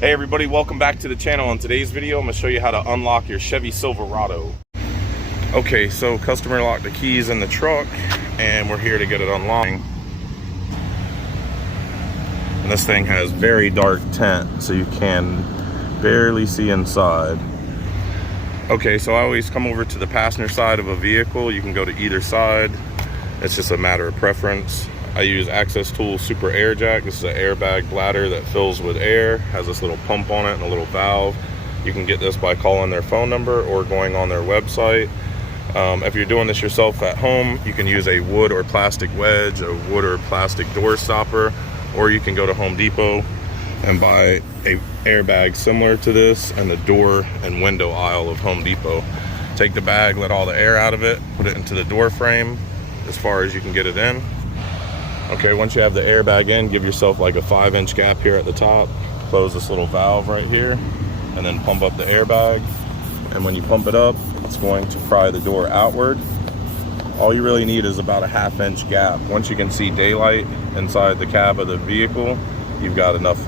Hey everybody, welcome back to the channel. In today's video, I'm going to show you how to unlock your Chevy Silverado. Okay, so customer locked the keys in the truck and we're here to get it unlocked. And this thing has very dark tint, so you can barely see inside. Okay, so I always come over to the passenger side of a vehicle. You can go to either side. It's just a matter of preference. I use Access Tools Super Air Jack. This is an airbag bladder that fills with air, has this little pump on it and a little valve. You can get this by calling their phone number or going on their website. If you're doing this yourself at home, you can use a wood or plastic wedge, a wood or plastic door stopper, or you can go to Home Depot and buy a airbag similar to this and the door and window aisle of Home Depot. Take the bag, let all the air out of it, put it into the door frame as far as you can get it in. Okay, once you have the airbag in, give yourself like a 5-inch gap here at the top. Close this little valve right here, and then pump up the airbag. And when you pump it up, it's going to pry the door outward. All you really need is about a 1/2-inch gap. Once you can see daylight inside the cab of the vehicle, you've got enough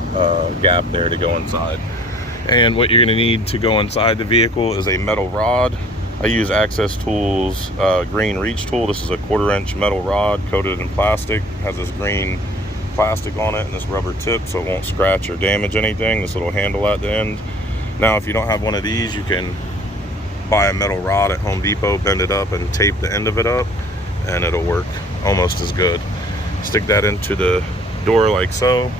gap there to go inside. And what you're gonna need to go inside the vehicle is a metal rod. I use Access Tools green reach tool. This is a 1/4-inch metal rod coated in plastic. Has this green plastic on it and this rubber tip so it won't scratch or damage anything. This little handle at the end. Now if you don't have one of these, you can buy a metal rod at Home Depot, bend it up and tape the end of it up, and it'll work almost as good. Stick that into the door like so.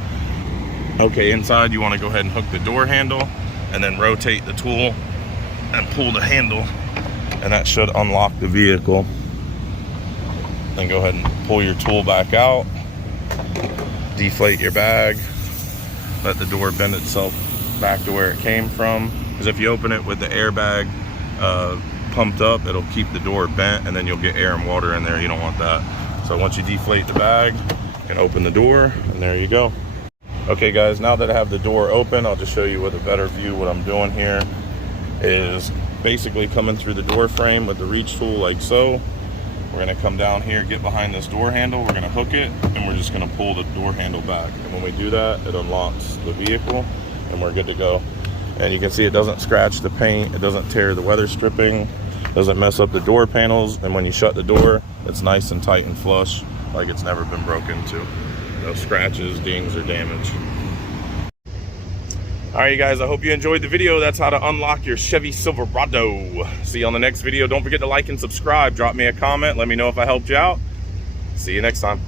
Okay, inside you want to go ahead and hook the door handle and then rotate the tool and pull the handle, and that should unlock the vehicle. Then go ahead and pull your tool back out, deflate your bag, let the door bend itself back to where it came from, because if you open it with the airbag pumped up, it'll keep the door bent and then you'll get air and water in there. You don't want that. So once you deflate the bag, you can open the door, and there you go. Okay guys, now that I have the door open, I'll just show you with a better view what I'm doing here. Is basically coming through the door frame with the reach tool like so. We're gonna come down here, get behind this door handle, we're gonna hook it, and we're just gonna pull the door handle back. And when we do that, it unlocks the vehicle and we're good to go. And you can see it doesn't scratch the paint, it doesn't tear the weather stripping, doesn't mess up the door panels, and when you shut the door, it's nice and tight and flush, like it's never been broken into. No scratches, dings, or damage. All right, you guys, I hope you enjoyed the video. That's how to unlock your Chevy Silverado. See you on the next video. Don't forget to like and subscribe. Drop me a comment. Let me know if I helped you out. See you next time.